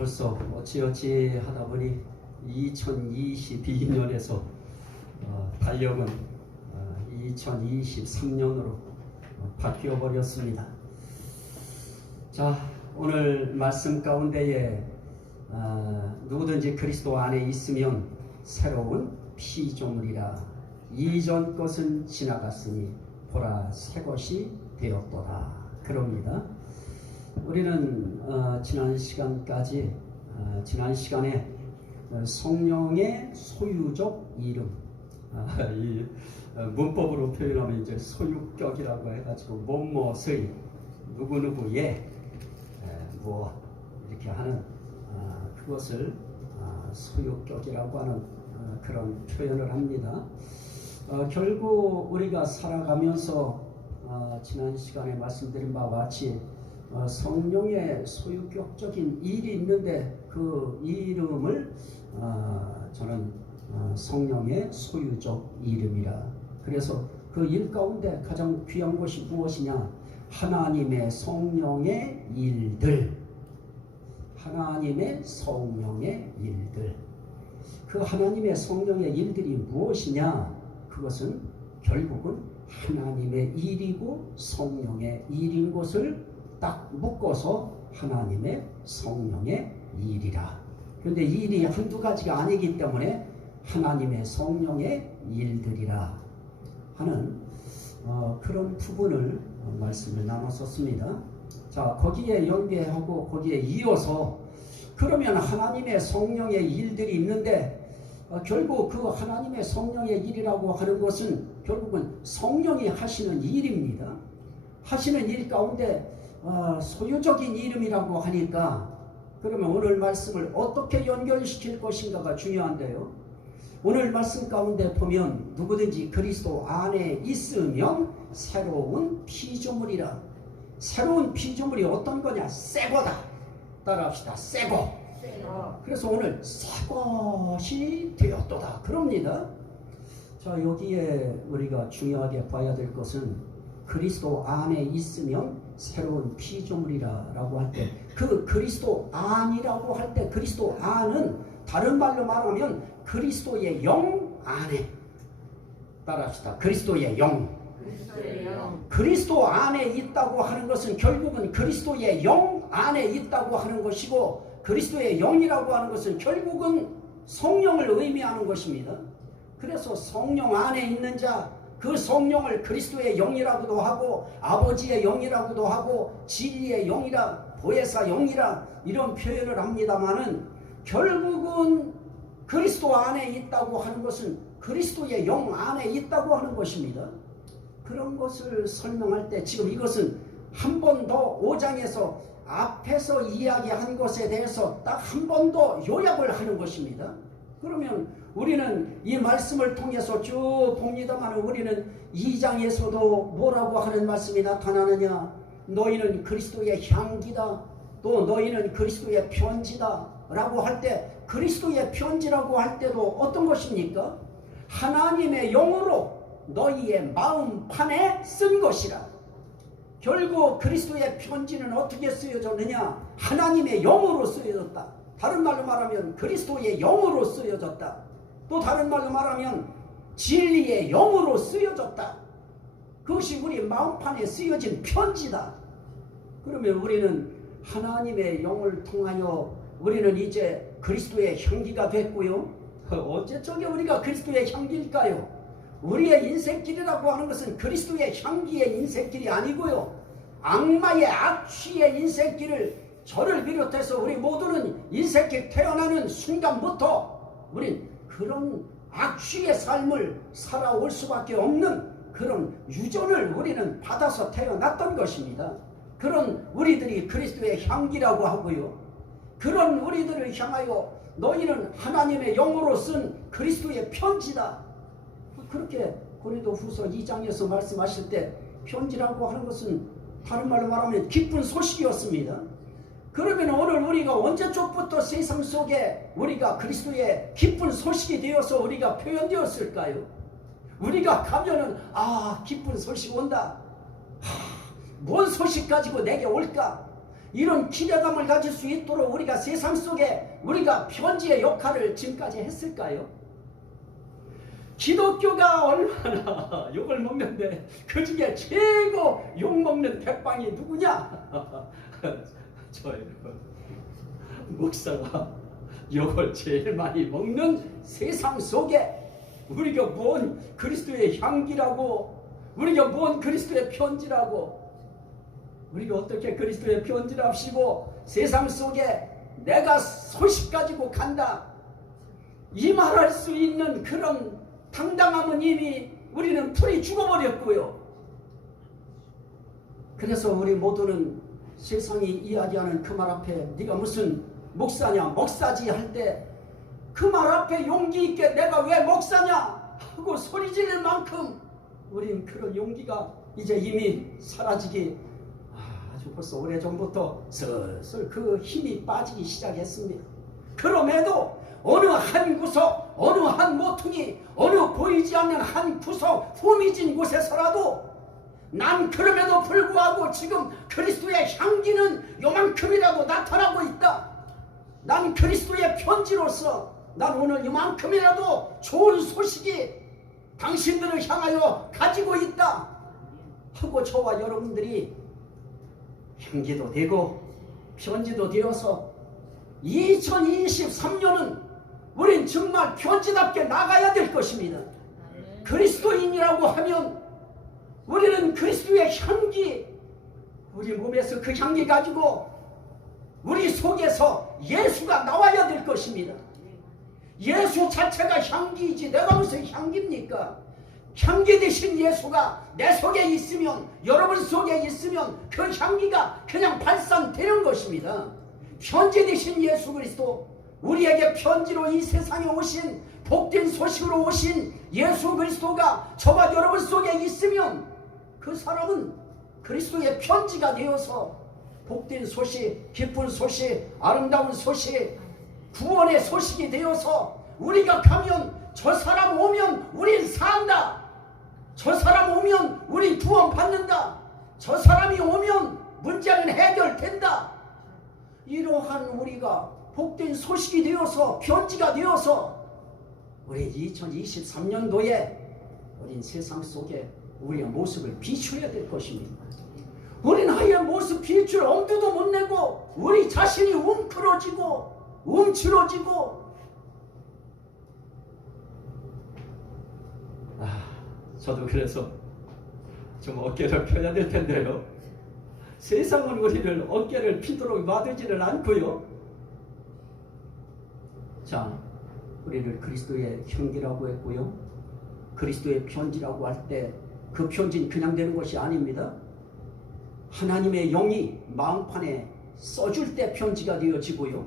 벌써 어찌어찌 하다 보니 2022년에서 달력은 2023년으로 바뀌어 버렸습니다. 자, 오늘 말씀 가운데에 누구든지 그리스도 안에 있으면 새로운 피조물이라, 이전 것은 지나갔으니 보라 새 것이 되었도다 그럽니다. 우리는 지난 시간에 성령의 소유적 이름, 이 문법으로 표현하면 이제 소유격이라고 해가지고 무엇의 누구누구의 무엇 이렇게 하는 그것을 소유격이라고 하는 그런 표현을 합니다. 결국 우리가 살아가면서 지난 시간에 말씀드린 바와 같이 성령의 소유격적인 일이 있는데 그 이름을 저는 성령의 소유적 이름이라. 그래서 그 일 가운데 가장 귀한 것이 무엇이냐? 하나님의 성령의 일들. 하나님의 성령의 일들. 그 하나님의 성령의 일들이 무엇이냐? 그것은 결국은 하나님의 일이고 성령의 일인 것을 딱 묶어서 하나님의 성령의 일이라. 그런데 일이 한두 가지가 아니기 때문에 하나님의 성령의 일들이라 하는 그런 부분을 말씀을 나눴었습니다. 자, 거기에 연계하고 거기에 이어서 그러면 하나님의 성령의 일들이 있는데 결국 그 하나님의 성령의 일이라고 하는 것은 결국은 성령이 하시는 일입니다. 하시는 일 가운데 소유적인 이름이라고 하니까 그러면 오늘 말씀을 어떻게 연결시킬 것인가가 중요한데요. 오늘 말씀 가운데 보면 누구든지 그리스도 안에 있으면 새로운 피조물이라. 새로운 피조물이 어떤 거냐? 새 거다. 따라합시다. 새 거. 그래서 오늘 새 것이 되었도다 그럽니다. 자, 여기에 우리가 중요하게 봐야 될 것은 그리스도 안에 있으면 새로운 피조물이라 라고 할 때, 그 그리스도 안이라고 할 때 그리스도 안은 다른 말로 말하면 그리스도의 영 안에. 따라합시다. 그리스도의 영. 그리스도 안에 있다고 하는 것은 결국은 그리스도의 영 안에 있다고 하는 것이고, 그리스도의 영이라고 하는 것은 결국은 성령을 의미하는 것입니다. 그래서 성령 안에 있는 자, 그 성령을 그리스도의 영이라고도 하고 아버지의 영이라고도 하고 진리의 영이라, 보혜사 영이라 이런 표현을 합니다마는 결국은 그리스도 안에 있다고 하는 것은 그리스도의 영 안에 있다고 하는 것입니다. 그런 것을 설명할 때 지금 이것은 한 번 더 5장에서 앞에서 이야기한 것에 대해서 딱 한 번 더 요약을 하는 것입니다. 그러면 우리는 이 말씀을 통해서 쭉 봅니다만 우리는 2장에서도 뭐라고 하는 말씀이 나타나느냐? 너희는 그리스도의 향기다. 또 너희는 그리스도의 편지다 라고 할 때, 그리스도의 편지라고 할 때도 어떤 것입니까? 하나님의 영으로 너희의 마음판에 쓴 것이라. 결국 그리스도의 편지는 어떻게 쓰여졌느냐? 하나님의 영으로 쓰여졌다. 다른 말로 말하면 그리스도의 영으로 쓰여졌다. 또 다른 말로 말하면 진리의 영으로 쓰여졌다. 그것이 우리 마음판에 쓰여진 편지다. 그러면 우리는 하나님의 영을 통하여 우리는 이제 그리스도의 향기가 됐고요. 어째저게 우리가 그리스도의 향기일까요? 우리의 인생길이라고 하는 것은 그리스도의 향기의 인생길이 아니고요, 악마의 악취의 인생길을, 저를 비롯해서 우리 모두는 인생길 태어나는 순간부터 우린 그런 악취의 삶을 살아올 수밖에 없는 그런 유전을 우리는 받아서 태어났던 것입니다. 그런 우리들이 그리스도의 향기라고 하고요, 그런 우리들을 향하여 너희는 하나님의 영으로 쓴 그리스도의 편지다. 그렇게 고린도후서 2장에서 말씀하실 때 편지라고 하는 것은 다른 말로 말하면 기쁜 소식이었습니다. 그러면 오늘 우리가 언제적부터 세상 속에 우리가 그리스도의 기쁜 소식이 되어서 우리가 표현되었을까요? 우리가 가면은 기쁜 소식 온다. 뭔 소식 가지고 내게 올까? 이런 기대감을 가질 수 있도록 우리가 세상 속에 우리가 편지의 역할을 지금까지 했을까요? 기독교가 얼마나 욕을 먹는데 그 중에 최고 욕먹는 백방이 누구냐? 저예요. 목사가 욕을 제일 많이 먹는 세상 속에 우리가 뭔 그리스도의 향기라고, 우리가 뭔 그리스도의 편지라고, 우리가 어떻게 그리스도의 편지를 합시고 세상 속에 내가 소식 가지고 간다 이 말할 수 있는 그런 당당함은 이미 우리는 풀이 죽어버렸고요. 그래서 우리 모두는 세상이 이야기하는 그 말 앞에 네가 무슨 목사냐 목사지 할 때 그 말 앞에 용기 있게 내가 왜 목사냐 하고 소리 지를 만큼 우린 그런 용기가 이제 이미 사라지기 아주 벌써 오래전부터 슬슬 그 힘이 빠지기 시작했습니다. 그럼에도 어느 한 구석, 어느 한 모퉁이, 어느 보이지 않는 한 구석 후미진 곳에서라도 난 그럼에도 불구하고 지금 그리스도의 향기는 요만큼이라도 나타나고 있다. 난 그리스도의 편지로서 난 오늘 이만큼이라도 좋은 소식이 당신들을 향하여 가지고 있다 하고 저와 여러분들이 향기도 되고 편지도 되어서 2023년은 우린 정말 편지답게 나가야 될 것입니다. 그리스도인이라고 하면 우리는 그리스도의 향기, 우리 몸에서 그 향기 가지고 우리 속에서 예수가 나와야 될 것입니다. 예수 자체가 향기이지 내가 무슨 향기입니까? 향기 되신 예수가 내 속에 있으면, 여러분 속에 있으면 그 향기가 그냥 발산되는 것입니다. 편지 되신 예수 그리스도, 우리에게 편지로 이 세상에 오신 복된 소식으로 오신 예수 그리스도가 저와 여러분 속에 있으면 그 사람은 그리스도의 편지가 되어서 복된 소식, 기쁜 소식, 아름다운 소식, 구원의 소식이 되어서 우리가 가면 저 사람 오면 우린 산다, 저 사람 오면 우리 구원 받는다, 저 사람이 오면 문제는 해결된다, 이러한 우리가 복된 소식이 되어서 편지가 되어서 우리 2023년도에 우린 세상 속에 우리의 모습을 비추어야 될 것입니다. 우린 아예 모습 비출 엄두도 못 내고 우리 자신이 움츠러지고 저도 그래서 좀 어깨를 펴야 될 텐데요. 세상은 우리를 어깨를 피도록 놔두지는 않고요. 자, 우리를 그리스도의 향기라고 했고요. 그리스도의 편지라고 할 때 그 편지는 그냥 되는 것이 아닙니다. 하나님의 영이 마음판에 써줄 때 편지가 되어지고요.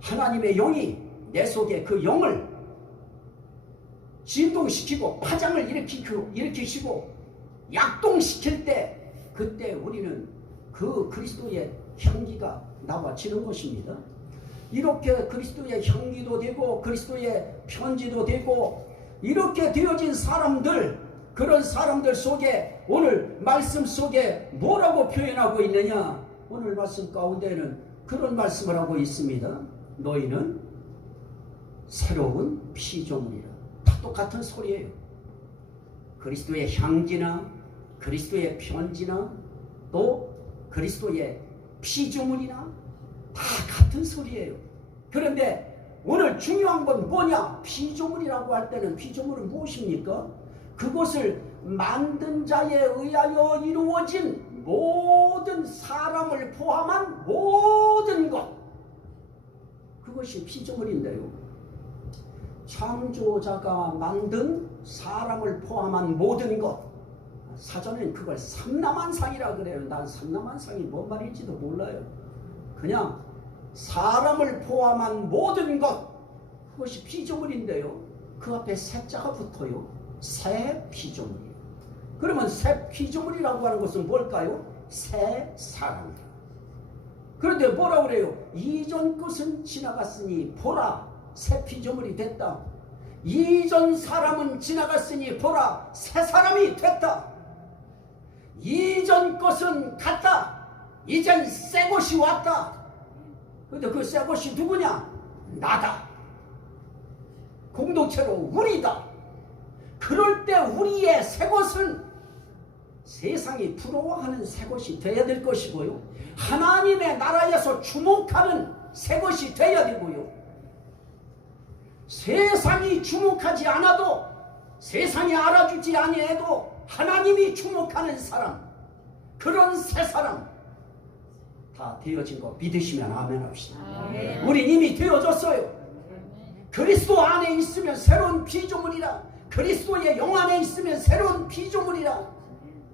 하나님의 영이 내 속에 그 영을 진동시키고 파장을 일으키시고 약동시킬 때 그때 우리는 그 그리스도의 향기가 나와지는 것입니다. 이렇게 그리스도의 향기도 되고 그리스도의 편지도 되고 이렇게 되어진 사람들, 그런 사람들 속에 오늘 말씀 속에 뭐라고 표현하고 있느냐? 오늘 말씀 가운데는 그런 말씀을 하고 있습니다. 너희는 새로운 피조물이라. 다 똑같은 소리예요. 그리스도의 향기나 그리스도의 편지나 또 그리스도의 피조물이나 다 같은 소리예요. 그런데 오늘 중요한 건 뭐냐? 피조물이라고 할 때는 피조물은 무엇입니까? 그것을 만든 자에 의하여 이루어진 모든 사람을 포함한 모든 것, 그것이 피조물인데요. 창조자가 만든 사람을 포함한 모든 것, 사전엔 그걸 삼라만상이라 그래요. 난 삼라만상이 뭔 말인지도 몰라요. 그냥 사람을 포함한 모든 것, 그것이 피조물인데요. 그 앞에 새자가 붙어요. 새 피조물이에요. 그러면 새 피조물이라고 하는 것은 뭘까요? 새 사람이에요. 그런데 뭐라고 그래요? 이전 것은 지나갔으니 보라, 새 피조물이 됐다. 이전 사람은 지나갔으니 보라, 새 사람이 됐다. 이전 것은 갔다. 이젠 새 것이 왔다. 근데 그 새 것이 누구냐? 나다. 공동체로 우리다. 그럴 때 우리의 새 것은 세상이 부러워하는 새 것이 되어야 될 것이고요. 하나님의 나라에서 주목하는 새 것이 되어야 되고요. 세상이 주목하지 않아도, 세상이 알아주지 아니해도 하나님이 주목하는 사람, 그런 새 사람 다 되어진 거 믿으시면 아멘 합시다. 아멘. 우린 이미 되어졌어요. 그리스도 안에 있으면 새로운 피조물이라. 그리스도의 영 안에 있으면 새로운 피조물이라.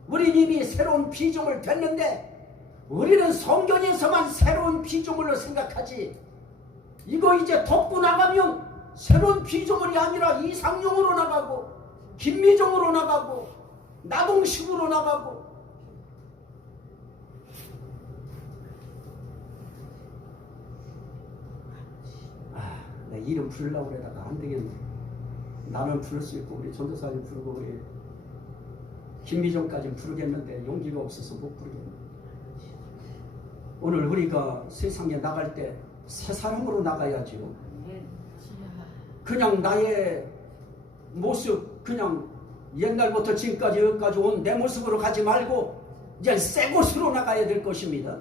우린 이미 새로운 피조물 됐는데 우리는 성경에서만 새로운 피조물로 생각하지, 이거 이제 덮고 나가면 새로운 피조물이 아니라 이상용으로 나가고 김미정으로 나가고 나동식으로 나가고. 내 이름 부르려고 그러다가 안 되겠네. 나는 부를 수 있고 우리 전도사님 부르고 우리 김미정까지 부르겠는데 용기가 없어서 못 부르겠네. 오늘 우리가 세상에 나갈 때 새 사람으로 나가야지요. 그냥 나의 모습, 그냥 옛날부터 지금까지 여기까지 온 내 모습으로 가지 말고 이제 새 곳으로 나가야 될 것입니다.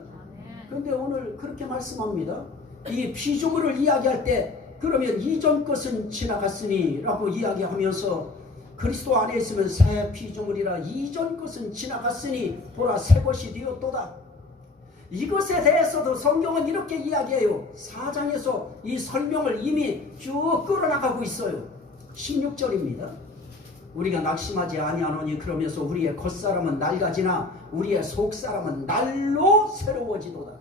그런데 오늘 그렇게 말씀합니다. 이 피조물을 이야기할 때 그러면 이전 것은 지나갔으니 라고 이야기하면서 그리스도 안에 있으면 새 피조물이라 이전 것은 지나갔으니 보라 새 것이 되었도다. 이것에 대해서도 성경은 이렇게 이야기해요. 4장에서 이 설명을 이미 쭉 끌어나가고 있어요. 16절입니다. 우리가 낙심하지 아니하노니 그러면서 우리의 겉사람은 낡아지나 우리의 속사람은 날로 새로워지도다.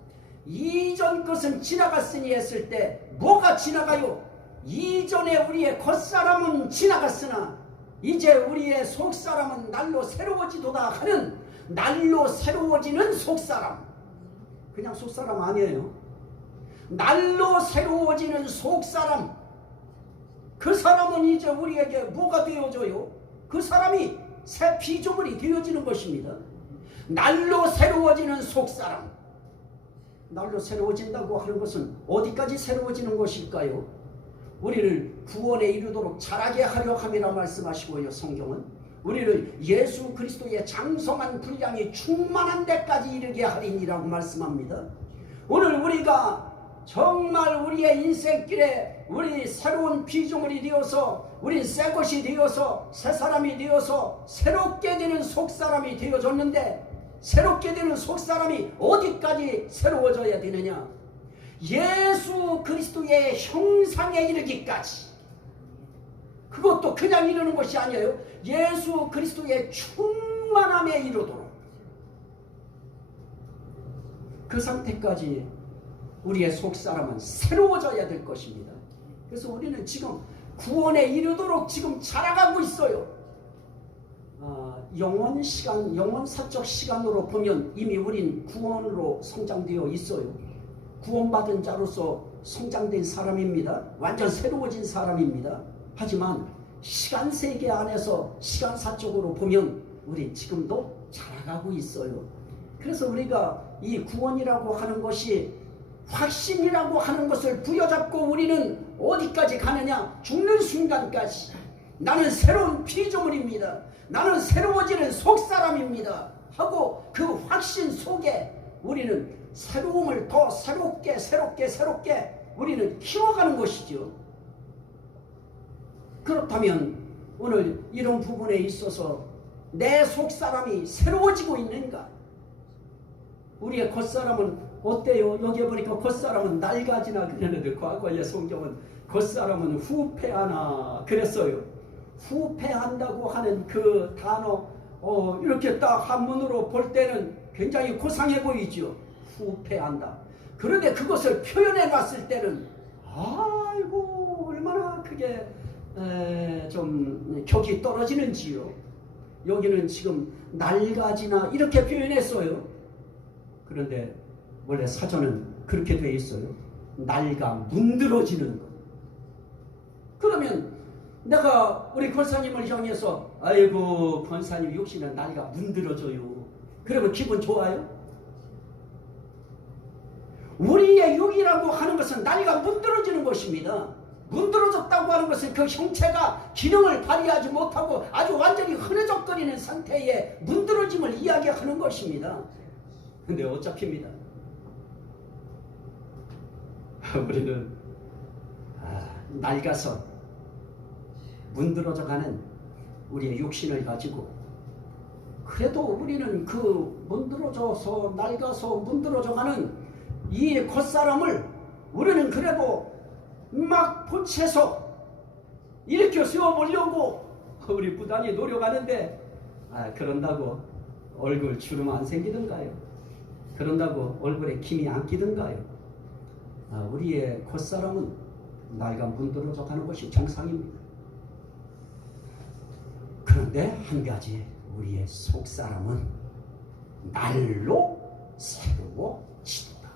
이전 것은 지나갔으니 했을 때 뭐가 지나가요? 이전에 우리의 겉사람은 지나갔으나 이제 우리의 속사람은 날로 새로워지도다 하는, 날로 새로워지는 속사람, 그냥 속사람 아니에요. 날로 새로워지는 속사람, 그 사람은 이제 우리에게 뭐가 되어져요? 그 사람이 새 피조물이 되어지는 것입니다. 날로 새로워지는 속사람. 날로 새로워진다고 하는 것은 어디까지 새로워지는 것일까요? 우리를 구원에 이르도록 자라게 하려 함이라 말씀하시고요. 성경은 우리를 예수 그리스도의 장성한 분량이 충만한 데까지 이르게 하리니라고 말씀합니다. 오늘 우리가 정말 우리의 인생길에 우리 새로운 피조물이 되어서 우리 새 것이 되어서 새 사람이 되어서 새롭게 되는 속사람이 되어졌는데, 새롭게 되는 속사람이 어디까지 새로워져야 되느냐? 예수 그리스도의 형상에 이르기까지. 그것도 그냥 이르는 것이 아니에요. 예수 그리스도의 충만함에 이르도록. 그 상태까지 우리의 속사람은 새로워져야 될 것입니다. 그래서 우리는 지금 구원에 이르도록 지금 자라가고 있어요. 영원 시간, 영원사적 시간으로 보면 이미 우린 구원으로 성장되어 있어요. 구원받은 자로서 성장된 사람입니다. 완전 새로워진 사람입니다. 하지만 시간세계 안에서 시간사적으로 보면 우리 지금도 자라가고 있어요. 그래서 우리가 이 구원이라고 하는 것이, 확신이라고 하는 것을 부여잡고 우리는 어디까지 가느냐? 죽는 순간까지 나는 새로운 피조물입니다, 나는 새로워지는 속사람입니다 하고 그 확신 속에 우리는 새로움을 더 새롭게 우리는 키워가는 것이죠. 그렇다면 오늘 이런 부분에 있어서 내 속사람이 새로워지고 있는가? 우리의 겉사람은 어때요? 여기 보니까 겉사람은 낡아지나 그랬는데 과거의 성경은 겉사람은 후패하나 그랬어요. 후패한다고 하는 그 단어 이렇게 딱 한문으로 볼 때는 굉장히 고상해 보이죠. 후패한다. 그런데 그것을 표현해 놨을 때는 아이고 얼마나 그게 좀 격이 떨어지는지요. 여기는 지금 낡아지나 이렇게 표현했어요. 그런데 원래 사전은 그렇게 되어 있어요. 낡아 문드러지는 것. 그러면 내가 우리 권사님을 향해서 아이고 권사님 욕심은 낡아 문드러져요, 그러면 기분 좋아요? 우리의 육이라고 하는 것은 나이가 문드러지는 것입니다. 문드러졌다고 하는 것은 그 형체가 기능을 발휘하지 못하고 아주 완전히 흐느적거리는 상태의 문드러짐을 이야기하는 것입니다. 근데 어차피입니다. 우리는 낡아서 문드러져가는 우리의 육신을 가지고, 그래도 우리는 그 문드러져서 낡아서 문드러져가는 이 겉사람을 우리는 그래도 막 보채서 일으켜 세워보려고 우리 부단히 노력하는데, 그런다고 얼굴 주름 안 생기던가요? 그런다고 얼굴에 김이 안 끼던가요? 우리의 겉사람은 낡아 문드러져 가는 것이 정상입니다. 그런데 한 가지, 우리의 속사람은 날로 새로워진다.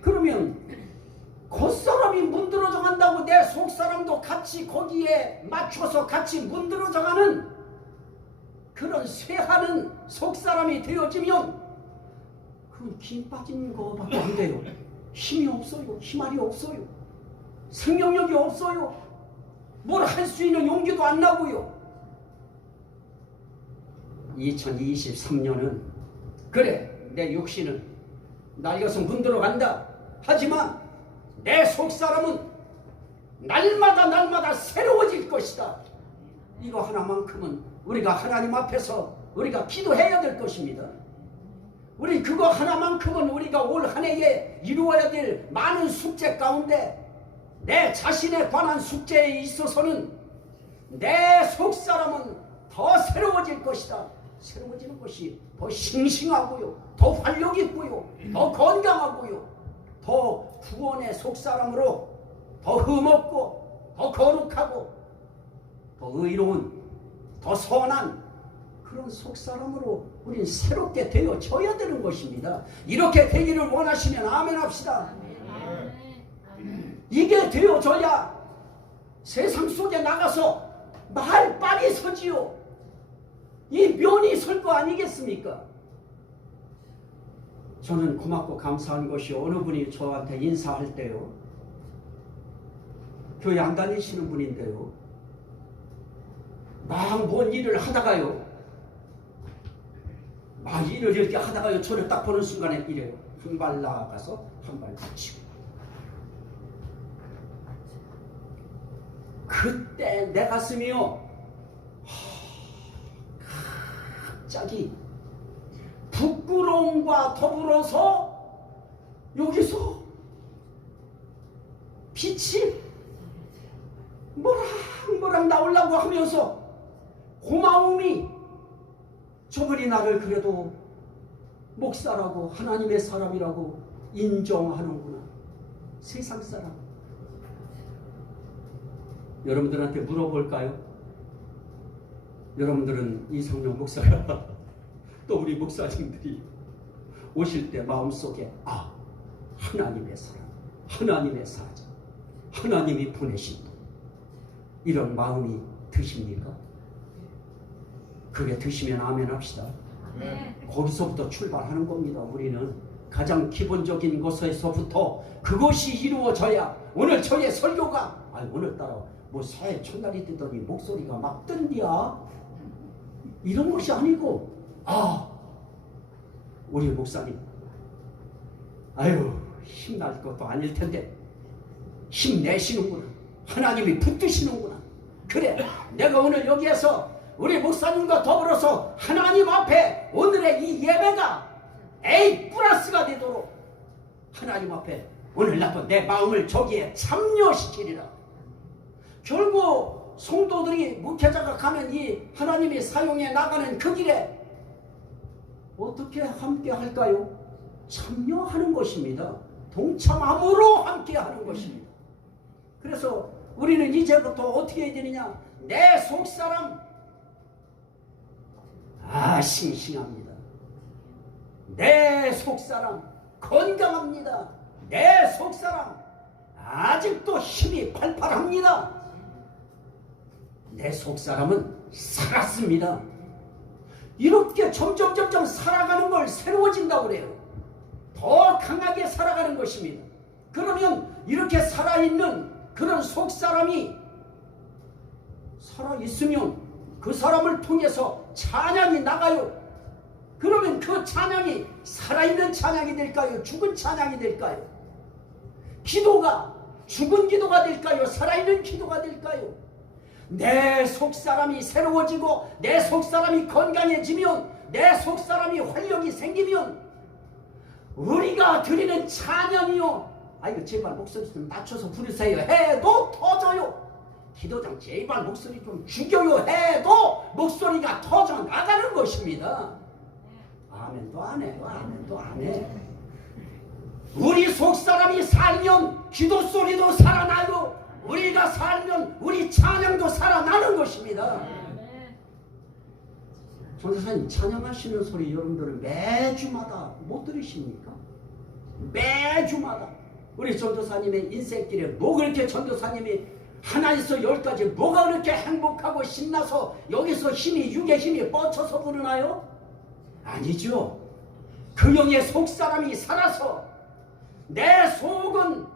그러면 겉사람이 문드러져 간다고 내 속사람도 같이 거기에 맞춰서 같이 문드러져 가는 그런 쇠하는 속사람이 되어지면 그건 힘 빠진 거밖에 안 돼요. 힘이 없어요. 힘알이 없어요. 생명력이 없어요. 뭘 할 수 있는 용기도 안 나고요. 2023년은 그래, 내 육신은 낡아서 문드러 간다. 하지만 내 속사람은 날마다 새로워질 것이다. 이거 하나만큼은 우리가 하나님 앞에서 우리가 기도해야 될 것입니다. 우리 그거 하나만큼은 우리가 올 한 해에 이루어야 될 많은 숙제 가운데 내 자신에 관한 숙제에 있어서는 내 속사람은 더 새로워질 것이다. 새로워지는 것이 더 싱싱하고요, 더 활력 있고요, 더 건강하고요, 더 구원의 속사람으로 더 흠없고 더 거룩하고 더 의로운, 더 선한 그런 속사람으로 우린 새롭게 되어져야 되는 것입니다. 이렇게 되기를 원하시면 아멘 합시다. 이게 되어져야 세상 속에 나가서 말 빨리 서지요. 이 면이 설 거 아니겠습니까? 저는 고맙고 감사한 것이 어느 분이 저한테 인사할 때요, 교회 안 다니시는 분인데요, 막 뭔 일을 하다가요, 막 일을 이렇게 하다가요, 저를 딱 보는 순간에 이래요. 한 발 나아가서 한 발 붙이고. 그때 내 가슴이요, 갑자기 부끄러움과 더불어서 여기서 빛이 모락모락 나오려고 하면서 고마움이, 저분이 나를 그래도 목사라고 하나님의 사람이라고 인정하는구나. 세상 사람. 여러분들한테 물어볼까요? 여러분들은 이성룡 목사가 또 우리 목사님들이 오실 때 마음속에 하나님의 사람, 하나님의 사자, 하나님이 보내신 분, 이런 마음이 드십니까? 그게 드시면 아멘 합시다. 거기서부터 출발하는 겁니다. 우리는 가장 기본적인 것에서부터 그것이 이루어져야 오늘 저의 설교가 오늘따라 뭐 새해 첫날이 되더니 목소리가 막 뜬디야, 이런 것이 아니고, 우리 목사님 힘날 것도 아닐 텐데 힘내시는구나, 하나님이 붙드시는구나. 그래, 내가 오늘 여기에서 우리 목사님과 더불어서 하나님 앞에 오늘의 이 예배가 A 플러스가 되도록 하나님 앞에 오늘 나도 내 마음을 저기에 참여시키리라. 결국 성도들이, 목회자가 가면 이 하나님이 사용해 나가는 그 길에 어떻게 함께 할까요? 참여하는 것입니다. 동참함으로 함께 하는 것입니다. 그래서 우리는 이제부터 어떻게 해야 되느냐? 내 속사람 싱싱합니다. 내 속사람 건강합니다. 내 속사람 아직도 힘이 팔팔합니다. 내 속사람은 살았습니다. 이렇게 점점 살아가는 걸 새로워진다고 그래요. 더 강하게 살아가는 것입니다. 그러면 이렇게 살아있는 그런 속사람이 살아있으면 그 사람을 통해서 찬양이 나가요. 그러면 그 찬양이 살아있는 찬양이 될까요? 죽은 찬양이 될까요? 기도가 죽은 기도가 될까요? 살아있는 기도가 될까요? 내 속사람이 새로워지고 내 속사람이 건강해지면, 내 속사람이 활력이 생기면 우리가 드리는 찬양이요, 아이고 제발 목소리 좀 낮춰서 부르세요 해도 터져요. 기도장 제발 목소리 좀 죽여요 해도 목소리가 터져 나가는 것입니다. 아멘도 안 해요. 아멘도 안 해. 우리 속사람이 살면 기도 소리도 살아나요. 우리가 살면 우리 찬양도 살아나는 것입니다. 전도사님, 찬양하시는 소리 여러분들은 매주마다 못 들으십니까? 매주마다 우리 전도사님의 인생길에 뭐 그렇게 전도사님이 하나에서 열까지 뭐가 그렇게 행복하고 신나서 여기서 힘이, 육의 힘이 뻗쳐서 부르나요? 아니죠. 그 영의 속사람이 살아서 내 속은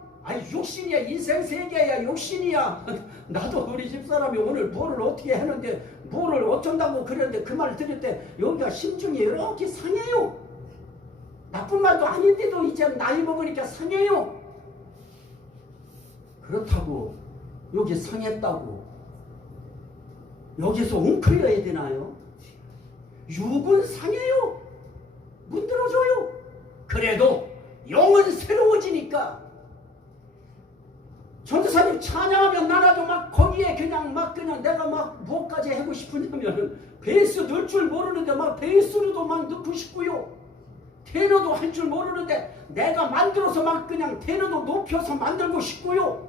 육신이야, 인생 세계야, 육신이야. 나도 우리 집사람이 오늘 뭐를 어떻게 했는데 뭐를 어쩐다고 그랬는데 그 말을 들을 때 여기가 심중이 이렇게 상해요. 나쁜 말도 아닌데도 이제 나이 먹으니까 상해요. 그렇다고 여기 상했다고 여기서 웅크려야 되나요? 육은 상해요. 문드러져요. 그래도 영은 새로워지니까. 전도사님 찬양하면 나라도 막 거기에 그냥 내가 막 뭐까지 하고 싶으냐면 베이스 넣을 줄 모르는데 막 베이스로도 막 넣고 싶고요. 테너도 할 줄 모르는데 내가 만들어서 막 그냥 테너도 높여서 만들고 싶고요.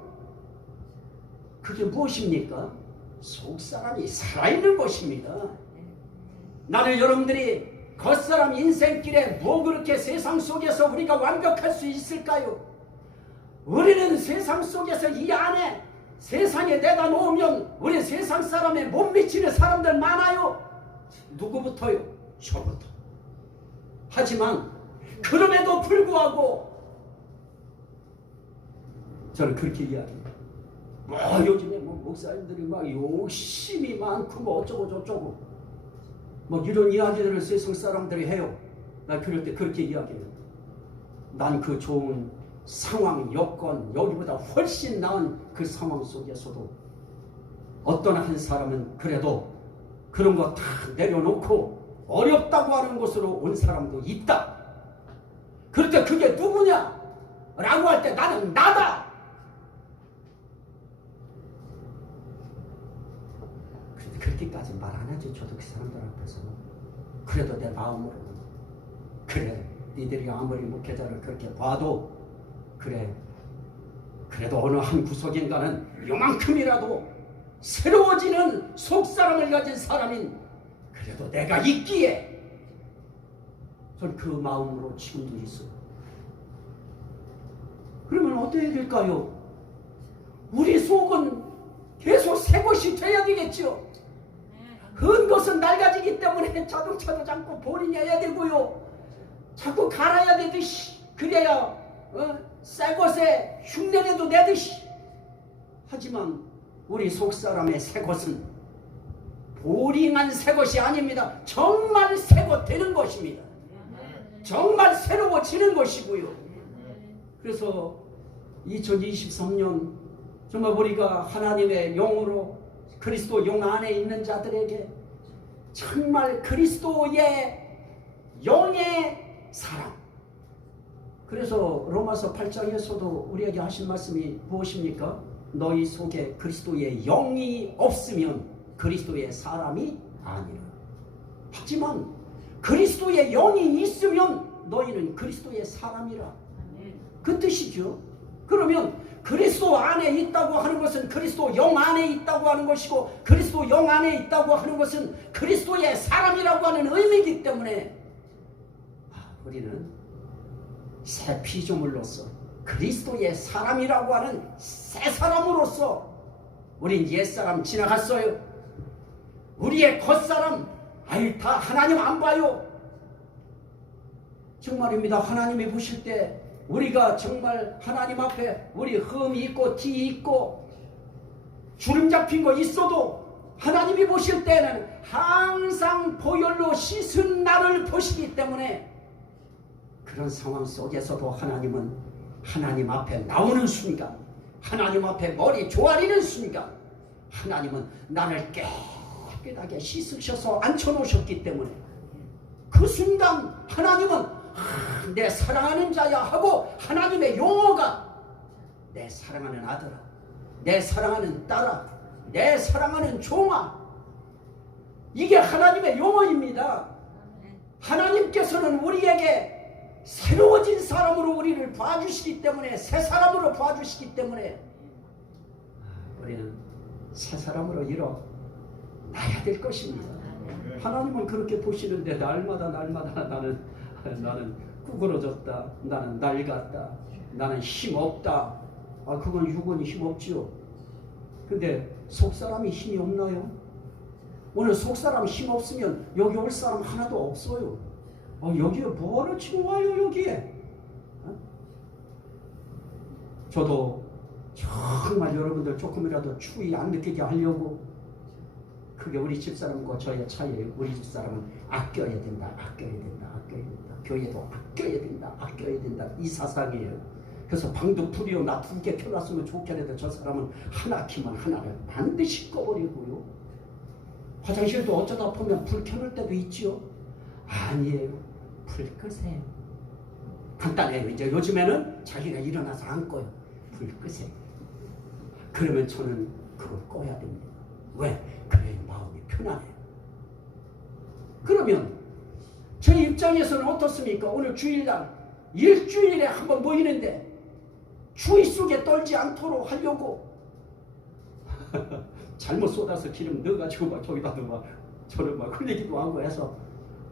그게 무엇입니까? 속사람이 살아있는 것입니다. 나는 여러분들이 겉사람 인생길에 뭐 그렇게 세상 속에서 우리가 완벽할 수 있을까요? 우리는 세상 속에서 이 안에 세상에 내다 놓으면 우리 세상 사람에 못 미치는 사람들 많아요. 누구부터요? 저부터. 하지만 그럼에도 불구하고 저는 그렇게 이야기합니다. 요즘에 목사님들이 막 욕심이 많고 뭐 어쩌고 저쩌고 이런 이야기들을 세상 사람들이 해요. 나 그럴 때 그렇게 이야기해요. 난 그 좋은 상황, 여건, 여기보다 훨씬 나은 그 상황 속에서도 어떤 한 사람은 그래도 그런 거 다 내려놓고 어렵다고 하는 곳으로 온 사람도 있다. 그럴 때 그게 누구냐? 라고 할 때 나는 나다. 그런데 그렇게까지 말 안 하죠. 저도 그 사람들 앞에서. 그래도 내 마음으로는 그래, 니들이 아무리 목회자를 그렇게 봐도 그래, 그래도 어느 한 구석인가는 요만큼이라도 새로워지는 속사람을 가진 사람인 그래도 내가 있기에 전 그 마음으로 지금도 있어요. 그러면 어떻게 될까요? 우리 속은 계속 새 것이 돼야 되겠죠. 흔 것은 낡아지기 때문에 자동차도 자꾸 보링해야 되고요. 자꾸 갈아야 되듯이 그래야 새 것에 흉내내도 내듯이. 하지만 우리 속사람의 새 것은 보링한 새 것이 아닙니다. 정말 새 것 되는 것입니다. 정말 새로워지는 것이고요. 그래서 2023년 정말 우리가 하나님의 영으로 그리스도 영 안에 있는 자들에게 정말 그리스도의 영의 사랑. 그래서 로마서 8장에서도 우리에게 하신 말씀이 무엇입니까? 너희 속에 그리스도의 영이 없으면 그리스도의 사람이 아니라. 하지만 그리스도의 영이 있으면 너희는 그리스도의 사람이라. 그 뜻이죠. 그러면 그리스도 안에 있다고 하는 것은 그리스도 영 안에 있다고 하는 것이고, 그리스도 영 안에 있다고 하는 것은 그리스도의 사람이라고 하는 의미이기 때문에 우리는 새 피조물로서 그리스도의 사람이라고 하는 새 사람으로서 우린 옛사람 지나갔어요. 우리의 겉사람 다 하나님 안 봐요. 정말입니다. 하나님이 보실 때 우리가 정말 하나님 앞에 우리 흠이 있고 티 있고 주름 잡힌 거 있어도 하나님이 보실 때는 항상 보혈로 씻은 나를 보시기 때문에 그런 상황 속에서도 하나님은 하나님 앞에 나오는 순간, 하나님 앞에 머리 조아리는 순간 하나님은 나를 깨끗하게 씻으셔서 앉혀놓으셨기 때문에 그 순간 하나님은 내 사랑하는 자야 하고 하나님의 용어가 내 사랑하는 아들아, 내 사랑하는 딸아, 내 사랑하는 종아, 이게 하나님의 용어입니다. 하나님께서는 우리에게 새로워진 사람으로 우리를 봐주시기 때문에, 새 사람으로 봐주시기 때문에 우리는 새 사람으로 일어나야 될 것입니다. 하나님은 그렇게 보시는데 날마다 나는 구부러졌다, 나는 낡았다, 나는 힘없다. 그건 육은이 힘없지요. 근데 속사람이 힘이 없나요? 오늘 속사람이 힘없으면 여기 올 사람 하나도 없어요. 여기에 뭐하러 치고 와요 여기에? 저도 정말 여러분들 조금이라도 추위 안 느끼게 하려고, 그게 우리 집사람과 저의 차이예요. 우리 집사람은 아껴야 된다, 아껴야 된다, 아껴야 된다. 교회도 아껴야 된다, 아껴야 된다. 이 사상이에요. 그래서 방도 불이요 나 2개 켜놨으면 좋겠는데 저 사람은 하나 키면 하나를 반드시 꺼버리고요. 화장실도 어쩌다 보면 불 켜놓을 때도 있지요. 아니에요. 불 끄세요. 간단해요. 이제 요즘에는 자기가 일어나서 안 꺼요. 불 끄세요. 그러면 저는 그걸 꺼야 됩니다. 왜? 그래야 마음이 편안해요. 그러면 제 입장에서는 어떻습니까? 오늘 주일날 일주일에 한번 모이는데 추위 속에 떨지 않도록 하려고 잘못 쏟아서 기름 넣어가지고 막 저기다도 막 저를 막 흘리기도 하고 해서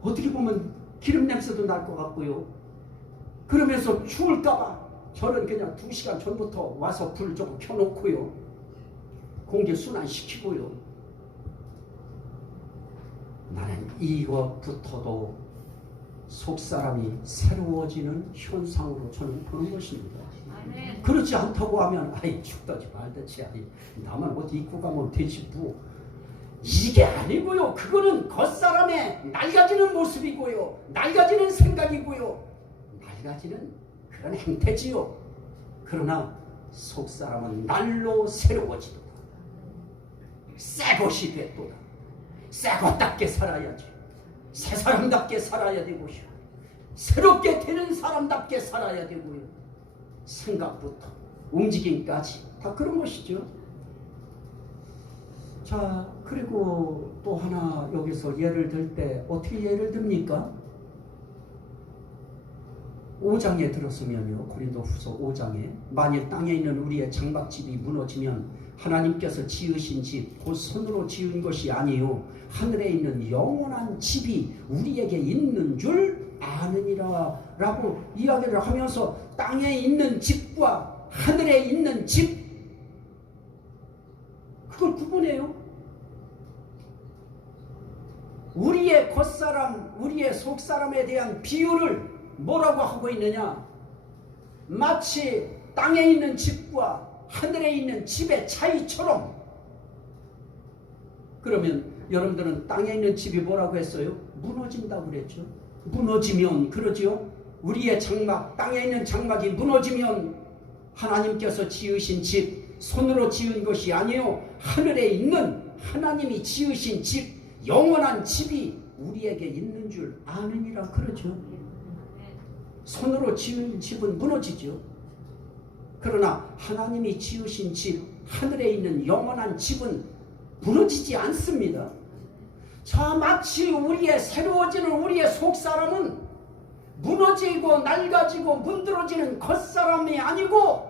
어떻게 보면 기름 냄새도 날 것 같고요. 그러면서 추울까봐 저는 그냥 2시간 전부터 와서 불 좀 켜놓고요. 공기 순환시키고요. 나는 이것부터도 속사람이 새로워지는 현상으로 저는 보는 것입니다. 아멘. 그렇지 않다고 하면 죽다지 말다지 나만 어디 입고 가면 되지 뭐. 이게 아니고요. 그거는 겉사람의 낡아지는 모습이고요. 낡아지는 생각이고요. 낡아지는 그런 행태지요. 그러나 속사람은 날로 새로워지도다. 새 것이 됐도다. 새 것답게 살아야지. 새 사람답게 살아야 되고요. 새롭게 되는 사람답게 살아야 되고요. 생각부터 움직임까지 다 그런 것이죠. 자, 그리고 또 하나 여기서 예를 들 때 어떻게 예를 듭니까? 5장에 들었으면요. 고린도후서 5장에 만일 땅에 있는 우리의 장막집이 무너지면 하나님께서 지으신 집 곧 손으로 지은 것이 아니요 하늘에 있는 영원한 집이 우리에게 있는 줄 아느니라 라고 이야기를 하면서 땅에 있는 집과 하늘에 있는 집, 그걸 구분해요. 우리의 겉사람, 우리의 속사람에 대한 비유를 뭐라고 하고 있느냐? 마치 땅에 있는 집과 하늘에 있는 집의 차이처럼. 그러면 여러분들은 땅에 있는 집이 뭐라고 했어요? 무너진다고 그랬죠. 무너지면, 그러죠. 우리의 장막, 땅에 있는 장막이 무너지면 하나님께서 지으신 집, 손으로 지은 것이 아니요 하늘에 있는 하나님이 지으신 집, 영원한 집이 우리에게 있는 줄 아느니라 그러죠. 손으로 지은 집은 무너지죠. 그러나 하나님이 지으신 집, 하늘에 있는 영원한 집은 무너지지 않습니다. 자, 마치 우리의 새로워지는 우리의 속사람은 무너지고 낡아지고 문드러지는 겉사람이 아니고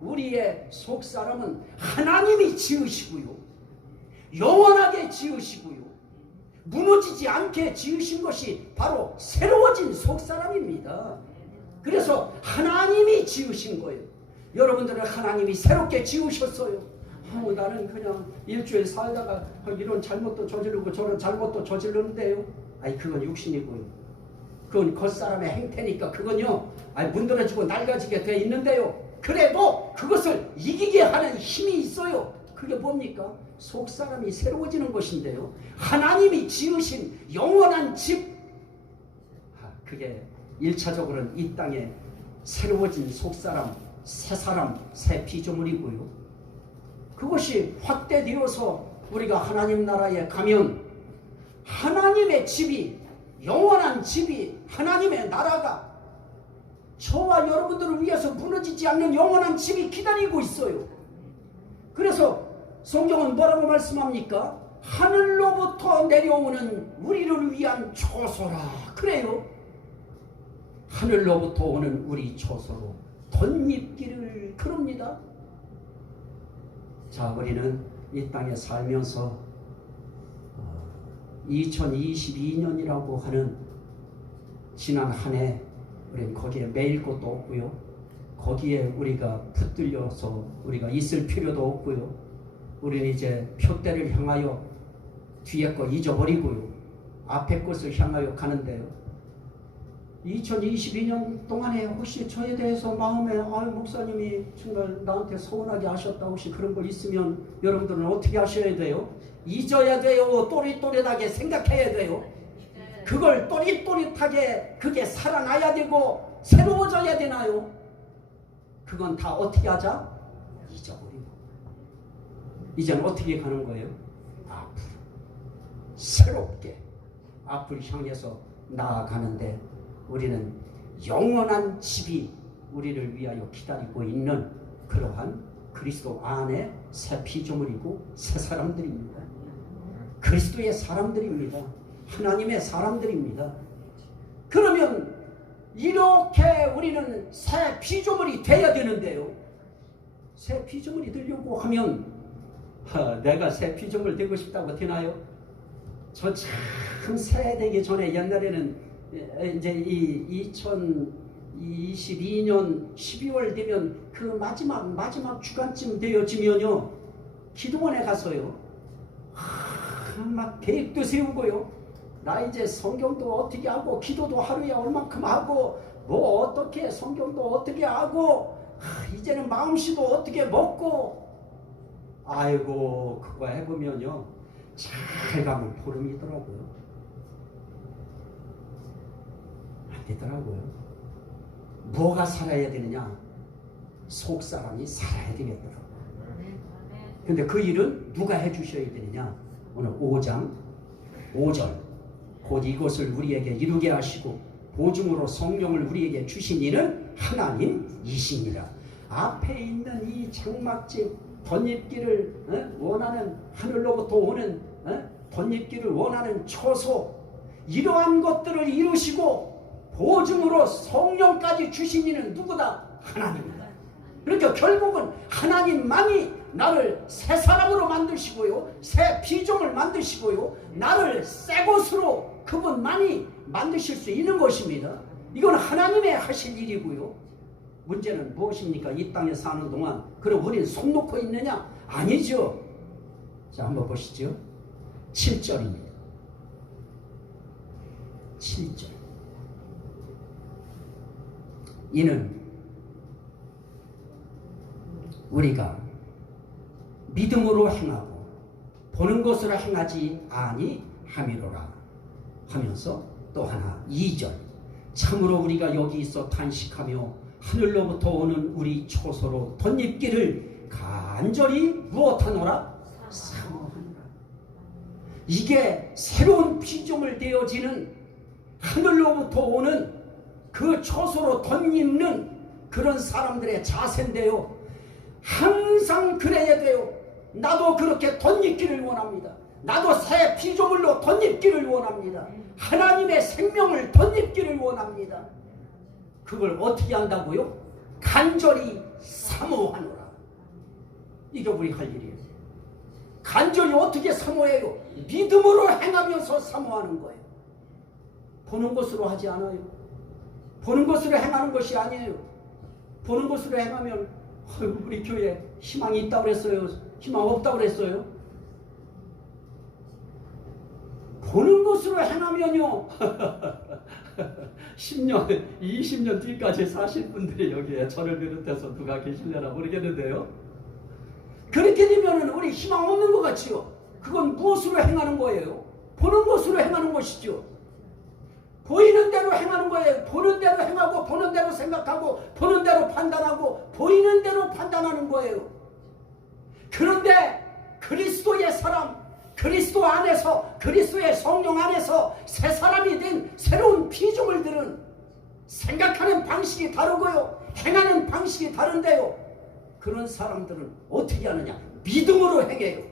우리의 속사람은 하나님이 지으시고요. 영원하게 지으시고요. 무너지지 않게 지으신 것이 바로 새로워진 속사람입니다. 그래서 하나님이 지으신 거예요. 여러분들은 하나님이 새롭게 지으셨어요. 나는 그냥 일주일 살다가 이런 잘못도 저지르고 저런 잘못도 저지르는데요. 그건 육신이고요. 그건 겉사람의 행태니까 그건요 문드러지고 낡아지게 돼 있는데요. 그래도 그것을 이기게 하는 힘이 있어요. 그게 뭡니까? 속사람이 새로워지는 것인데요. 하나님이 지으신 영원한 집, 그게 1차적으로는 이 땅에 새로워진 속사람, 새사람, 새 피조물이고요. 그것이 확대되어서 우리가 하나님 나라에 가면 하나님의 집이, 영원한 집이, 하나님의 나라가 저와 여러분들을 위해서 무너지지 않는 영원한 집이 기다리고 있어요. 그래서 성경은 뭐라고 말씀합니까? 하늘로부터 내려오는 우리를 위한 초소라. 그래요. 하늘로부터 오는 우리 초소로 덧입기를 그럽니다. 자, 우리는 이 땅에 살면서 2022년이라고 하는 지난 한 해 우리는 거기에 매일 것도 없고요. 거기에 우리가 붙들려서 우리가 있을 필요도 없고요. 우리는 이제 표대를 향하여 뒤에 거 잊어버리고요. 앞에 것을 향하여 가는데요. 2022년 동안에 혹시 저에 대해서 마음에 목사님이 정말 나한테 서운하게 하셨다 혹시 그런 거 있으면 여러분들은 어떻게 하셔야 돼요? 잊어야 돼요? 또릿또릿하게 생각해야 돼요? 그걸 또릿또릿하게 그게 살아나야 되고 새로워져야 되나요? 그건 다 어떻게 하자? 잊어버리고. 이제는 어떻게 가는 거예요? 앞으로 새롭게 앞을 향해서 나아가는데 우리는 영원한 집이 우리를 위하여 기다리고 있는 그러한 그리스도 안에 새 피조물이고 새 사람들입니다. 그리스도의 사람들입니다. 하나님의 사람들입니다. 그러면 이렇게 우리는 새 피조물이 되어야 되는데요. 새 피조물이 되려고 하면 내가 새 피조물 되고 싶다고 되나요? 저 참 새되기 전에 옛날에는 이제 이 2022년 12월 되면 그 마지막 주간쯤 되어지면요 기도원에 가서요 막 계획도 세우고요 나 이제 성경도 어떻게 하고 기도도 하루에 얼만큼 하고 뭐 어떻게 성경도 어떻게 하고 이제는 마음씨도 어떻게 먹고 아이고 그거 해보면요 잘 가면 보름이더라고요. 안 되더라고요. 뭐가 살아야 되느냐? 속사람이 살아야 되겠더라고요. 근데 그 일은 누가 해주셔야 되느냐? 오늘 5장 5절 곧 이것을 우리에게 이루게 하시고 보증으로 성령을 우리에게 주신 이는 하나님이시니라. 앞에 있는 이 장막집 덧입기를 원하는 하늘로부터 오는 덧입기를 원하는 초소 이러한 것들을 이루시고 보증으로 성령까지 주신 이는 누구다? 하나님이다. 그러니까 결국은 하나님만이 나를 새 사람으로 만드시고요 새 피조물 만드시고요 나를 새 것으로 그분만이 만드실 수 있는 것입니다. 이건 하나님의 하실 일이고요. 문제는 무엇입니까? 이 땅에 사는 동안 그럼 우리는 손 놓고 있느냐? 아니죠. 자, 한번 보시죠. 7절입니다. 7절 이는 우리가 믿음으로 행하고 보는 것으로 행하지 아니함이로라 하면서 또 하나 2절 참으로 우리가 여기 있어 탄식하며 하늘로부터 오는 우리 초소로 덧입기를 간절히 무엇하노라? 사모하노라. 이게 새로운 피조물 되어지는 하늘로부터 오는 그 초소로 덧입는 그런 사람들의 자세인데요. 항상 그래야 돼요. 나도 그렇게 덧입기를 원합니다. 나도 새 피조물로 덧입기를 원합니다. 하나님의 생명을 덧입기를 원합니다. 그걸 어떻게 한다고요? 간절히 사모하노라. 이게 우리 할 일이에요. 간절히 어떻게 사모해요? 믿음으로 행하면서 사모하는 거예요. 보는 것으로 하지 않아요. 보는 것으로 행하는 것이 아니에요. 보는 것으로 행하면 우리 교회 희망이 있다고 그랬어요? 희망 없다고 그랬어요? 보는 것으로 행하면요 10년, 20년 뒤까지 사실 분들이 여기에 저를 비롯해서 누가 계실려나 모르겠는데요. 그렇게 되면 우리 희망 없는 것 같지요. 그건 무엇으로 행하는 거예요? 보는 것으로 행하는 것이죠. 보이는 대로 행하는 거예요. 보는 대로 행하고 보는 대로 생각하고 보는 대로 판단하고 보이는 대로 판단하는 거예요. 그런데 그리스도의 사람, 그리스도 안에서, 그리스도의 성령 안에서 새 사람이 된 새로운 피조물들은 생각하는 방식이 다르고요, 행하는 방식이 다른데요, 그런 사람들은 어떻게 하느냐? 믿음으로 행해요.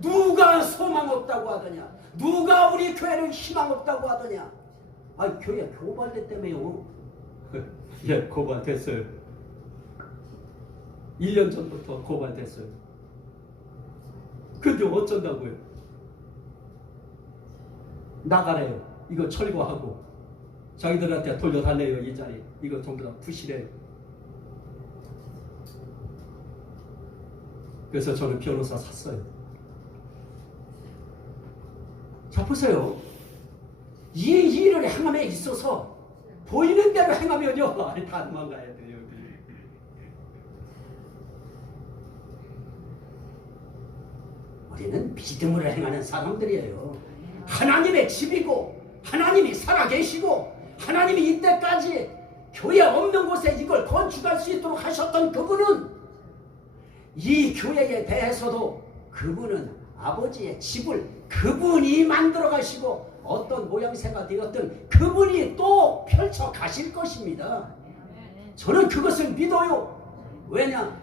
누가 소망 없다고 하더냐? 누가 우리 교회를 희망 없다고 하더냐? 아, 교회 고발대 때문에요. 예, 고발됐어요. 1년 전부터 고발됐어요. 근데 어쩐다고요? 나가래요. 이거 철거하고 자기들한테 돌려달래요. 이 자리 이거 전부 다 부시래요. 그래서 저는 변호사 샀어요. 자, 보세요. 이 일을 행함에 있어서 보이는 대로 행하면요, 다 도망가야 돼요. 우리는 믿음으로 행하는 사람들이에요. 하나님의 집이고 하나님이 살아계시고 하나님이 이때까지 교회 없는 곳에 이걸 건축할 수 있도록 하셨던 그분은, 이 교회에 대해서도 그분은 아버지의 집을 그분이 만들어 가시고 어떤 모양새가 되었든 그분이 또 펼쳐 가실 것입니다. 저는 그것을 믿어요. 왜냐?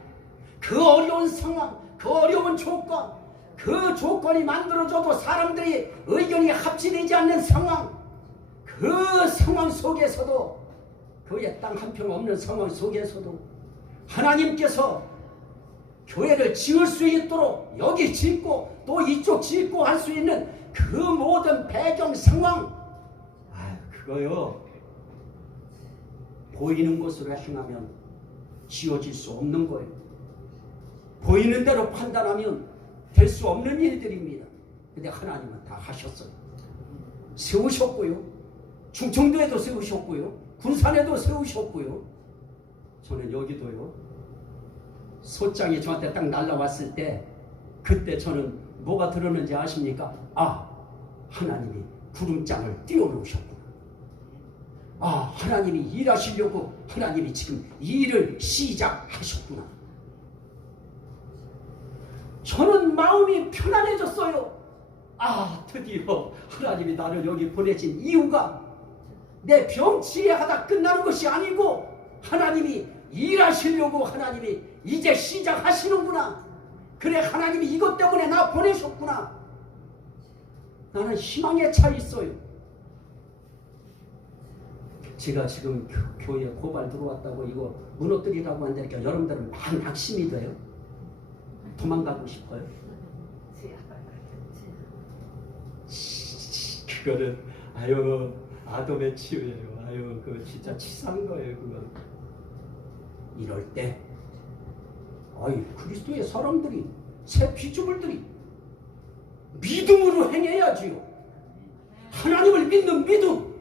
그 어려운 상황, 그 어려운 조건, 그 조건이 만들어져도 사람들이 의견이 합치되지 않는 상황, 그 상황 속에서도, 교회 땅 한 평 없는 상황 속에서도 하나님께서 교회를 지을 수 있도록 여기 짓고 또 이쪽 짓고 할 수 있는 그 모든 배경 상황, 그거요, 보이는 것으로 행하면 지어질 수 없는 거예요. 보이는 대로 판단하면 될 수 없는 일들입니다. 근데 하나님은 다 하셨어요. 세우셨고요, 충청도에도 세우셨고요, 군산에도 세우셨고요. 저는 여기도요, 소장이 저한테 딱 날라왔을 때 그때 저는 뭐가 들었는지 아십니까? 하나님이 구름장을 띄워놓으셨구나. 하나님이 일하시려고 하나님이 지금 일을 시작하셨구나. 저는 마음이 편안해졌어요. 드디어 하나님이 나를 여기 보내신 이유가 내 병치레하다 끝나는 것이 아니고 하나님이 일하시려고 하나님이 이제 시작하시는구나. 그래, 하나님이 이것 때문에 나 보내셨구나. 나는 희망에 차 있어요. 제가 지금 교회에 고발 들어왔다고 이거 무너뜨리라고 한다니까 여러분들은 막 낙심이 돼요. 도망가고 싶어요. 그거는 아돔의 치유예요. 그거 진짜 치사한 거예요. 그건. 이럴 때 그리스도의 사람들이, 새 피조물들이 믿음으로 행해야지요. 하나님을 믿는 믿음.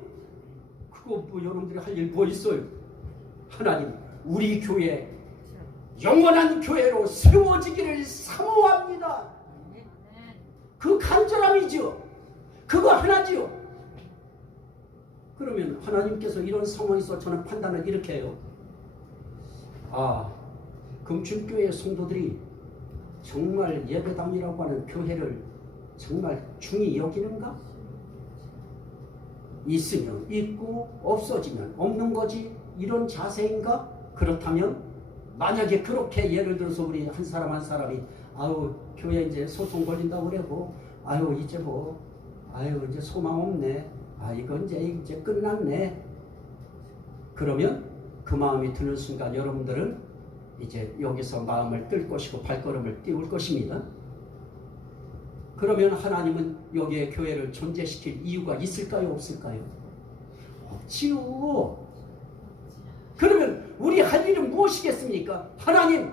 그거 여러분들이 할 일 뭐 있어요? 하나님, 우리 교회 영원한 교회로 세워지기를 사모합니다. 그 간절함이죠. 그거 하나지요. 그러면 하나님께서 이런 상황에서 저는 판단을 이렇게 해요. 금춘교회 성도들이 정말 예배당이라고 하는 교회를 정말 중히 여기는가? 있으면 있고 없어지면 없는 거지, 이런 자세인가? 그렇다면 만약에 그렇게, 예를 들어서 우리 한 사람 한 사람이 교회 이제 소송 걸린다고 그러고 이제 소망 없네, 이건 이제 끝났네, 그러면 그 마음이 드는 순간 여러분들은 이제 여기서 마음을 뜰 것이고 발걸음을 띄울 것입니다. 그러면 하나님은 여기에 교회를 존재시킬 이유가 있을까요? 없을까요? 없지요. 그러면 우리 할 일은 무엇이겠습니까? 하나님,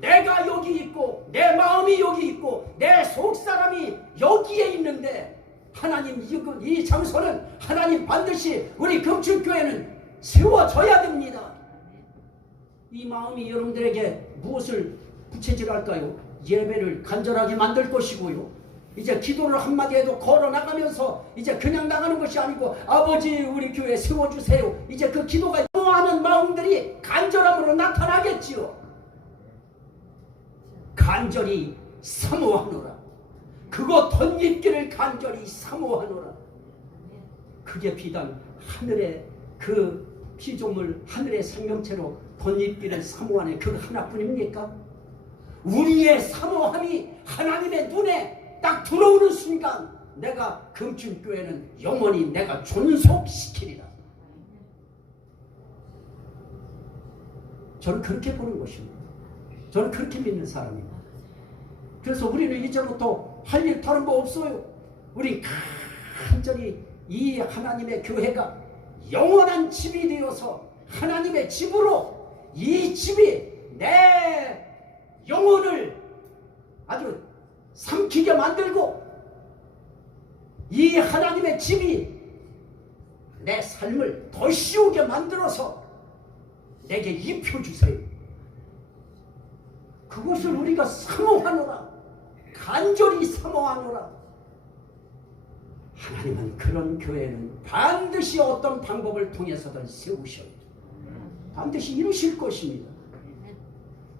내가 여기 있고 내 마음이 여기 있고 내 속사람이 여기에 있는데 하나님 이 장소는 하나님 반드시 우리 금출교회는 세워져야 됩니다. 이 마음이 여러분들에게 무엇을 부채질할까요? 예배를 간절하게 만들 것이고요. 이제 기도를 한마디 해도 걸어나가면서 이제 그냥 나가는 것이 아니고 아버지 우리 교회 세워주세요. 이제 그 기도가 요하는 마음들이 간절함으로 나타나겠지요. 간절히 사모하노라. 그거 덧입기를 간절히 사모하노라. 그게 비단 하늘의 그 피조물 하늘의 생명체로 덧입기를 사모하는 그 하나뿐입니까? 우리의 사모함이 하나님의 눈에 딱 들어오는 순간 내가 금춘교회는 영원히 내가 존속시키리라. 저는 그렇게 보는 것입니다. 저는 그렇게 믿는 사람입니다. 그래서 우리는 이제부터 할 일 다른 거 없어요. 우리 간절히 이 하나님의 교회가 영원한 집이 되어서 하나님의 집으로 이 집이 내 영혼을 아주 삼키게 만들고 이 하나님의 집이 내 삶을 더 씌우게 만들어서 내게 입혀주세요. 그것을 우리가 사모하노라. 간절히 사모하노라. 하나님은 그런 교회는 반드시 어떤 방법을 통해서든 세우셔요. 반드시 이루실 것입니다.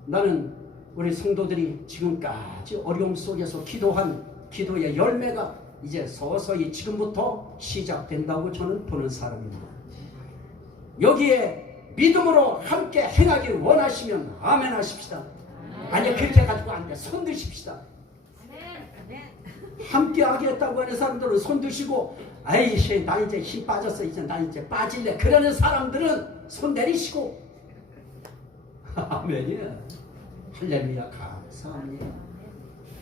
나는 우리 성도들이 지금까지 어려움 속에서 기도한 기도의 열매가 이제 서서히 지금부터 시작된다고 저는 보는 사람입니다. 여기에 믿음으로 함께 행하길 원하시면 아멘 하십시다. 아니 그렇게 가지고 안 돼. 손 드십시다. 함께 하겠다고 하는 사람들은 손 드시고 아이씨 나 이제 힘 빠졌어. 이제 나 이제 빠질래. 그러는 사람들은 손 내리시고 아멘이야. 할렐루야 감사합니다.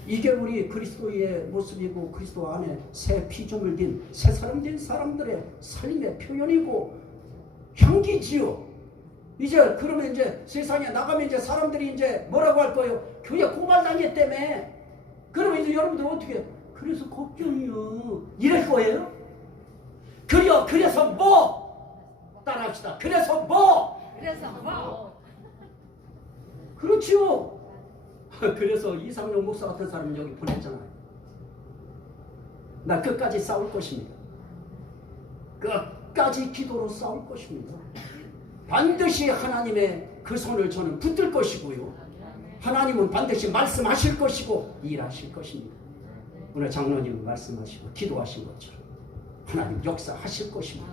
이게 우리 그리스도의 모습이고 그리스도 안에 새 피조물 된 새 사람 된 사람들의 삶의 표현이고 향기지요. 이제 그러면 이제 세상에 나가면 이제 사람들이 이제 뭐라고 할 거예요? 교회 고발당했다며. 그러면 이제 여러분들 어떻게? 그래서 걱정이요. 이럴 거예요? 그래서 뭐? 따라합시다. 그래서 뭐? 그렇지요. 그래서 이상용 목사 같은 사람은 여기 보냈잖아요. 나 끝까지 싸울 것입니다. 끝까지 기도로 싸울 것입니다. 반드시 하나님의 그 손을 저는 붙들 것이고요. 하나님은 반드시 말씀하실 것이고 일하실 것입니다. 오늘 장로님 말씀하시고 기도하신 것처럼 하나님 역사하실 것입니다.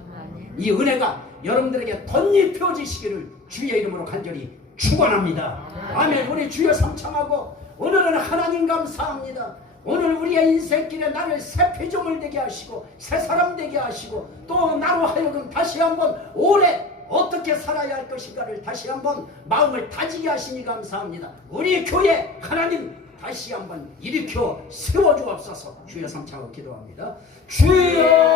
이 은혜가 여러분들에게 덧입혀지시기를 주의 이름으로 간절히 축원합니다. 아멘. 우리 주여 삼창하고 오늘은 하나님 감사합니다. 오늘 우리의 인생길에 나를 새 피조물 되게 하시고 새 사람 되게 하시고 또 나로 하여금 다시 한번 오래 어떻게 살아야 할 것인가를 다시 한번 마음을 다지게 하시니 감사합니다. 우리 교회 하나님 다시 한번 일으켜 세워주옵소서. 주여 삼창하고 기도합니다. 주여